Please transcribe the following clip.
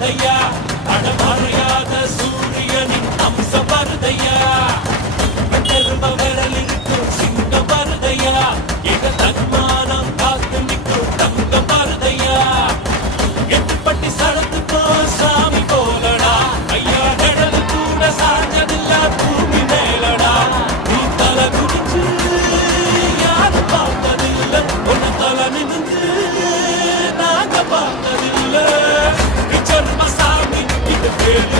வருதையா, அடமறையாத சூரியனின் அம்சம் வருதையா, பெரும விரல் இருக்கும் சிங்கம் வருதையா, எங்க தன்மானம் காத்து நிற்கும் தங்கம் வருதையா, எட்டுப்பட்டி சடத்துக்கோ சாமி போலடா, ஐயா நிழல் கூட சாஞ்சதில்ல பூமி மேலடா, நீ தலை குடிச்சு யாரு பார்த்ததில்ல, உன்னை தலை நிமிந்து நாங்க பார்த்ததில்ல, சாமி இது பேரு